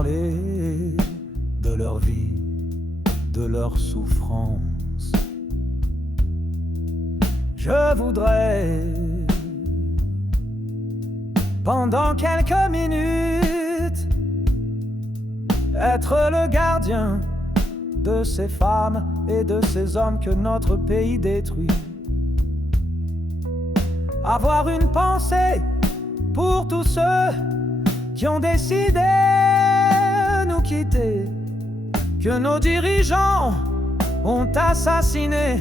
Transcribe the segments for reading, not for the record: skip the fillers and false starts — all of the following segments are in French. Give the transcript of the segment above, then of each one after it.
parler de leur vie, de leur souffrance. Je voudrais, pendant quelques minutes, être le gardien de ces femmes et de ces hommes que notre pays détruit. Avoir une pensée pour tous ceux qui ont décidé de nous quitter, que nos dirigeants ont assassinés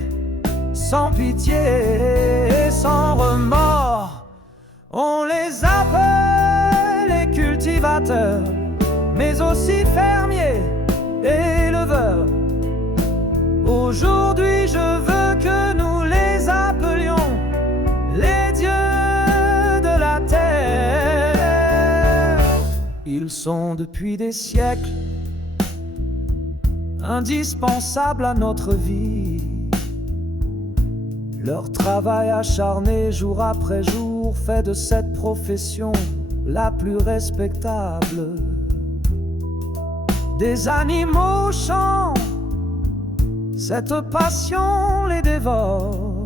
sans pitié et sans remords. On les appelle les cultivateurs, mais aussi fermiers et éleveurs. Aujourd'hui, je veux que nous les appelions les dieux de la terre. Ils sont depuis des siècles indispensables à notre vie. Leur travail acharné jour après jour fait de cette profession la plus respectable. Des animaux chantent, cette passion les dévore.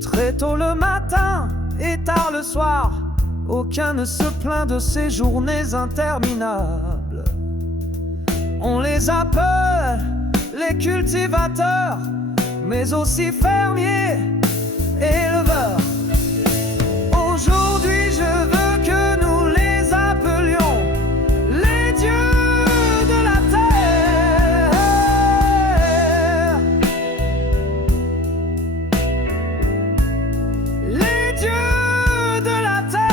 Très tôt le matin et tard le soir, aucun ne se plaint de ces journées interminables. On les appelle les cultivateurs, mais aussi fermiers et éleveurs. Aujourd'hui, je veux que nous les appelions les dieux de la terre. Les dieux de la terre.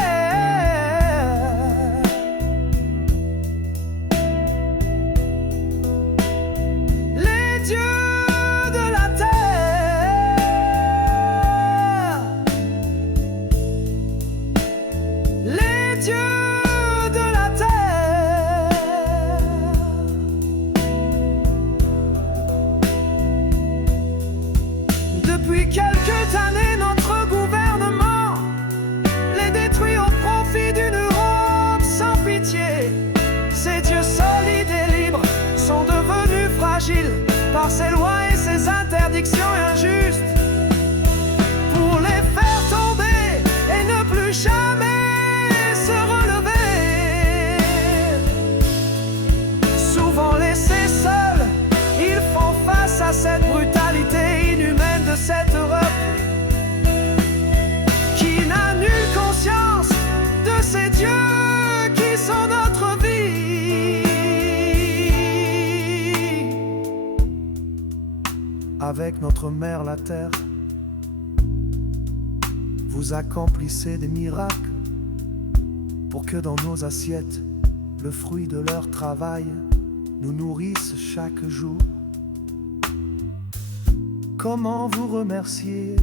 Les dieux de la terre. Les dieux de la terre. Depuis quelques années, notre gouvernement les détruit au profit d'une Europe sans pitié. Ces dieux solides et libres sont devenus fragiles par ces lois et ces interdictions injustes. Pour les faire tomber et ne plus jamais se relever. Souvent laissés seuls, ils font face à cette brutalité inhumaine de cette Europe qui n'a nulle conscience de ces dieux qui sont notre vie. Avec notre mère la terre, vous accomplissez des miracles pour que dans nos assiettes, le fruit de leur travail nous nourrisse chaque jour. Comment vous remercier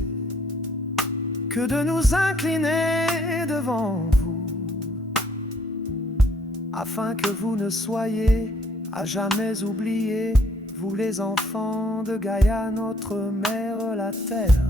que de nous incliner devant vous, afin que vous ne soyez à jamais oubliés, vous les enfants de Gaïa, notre mère la terre.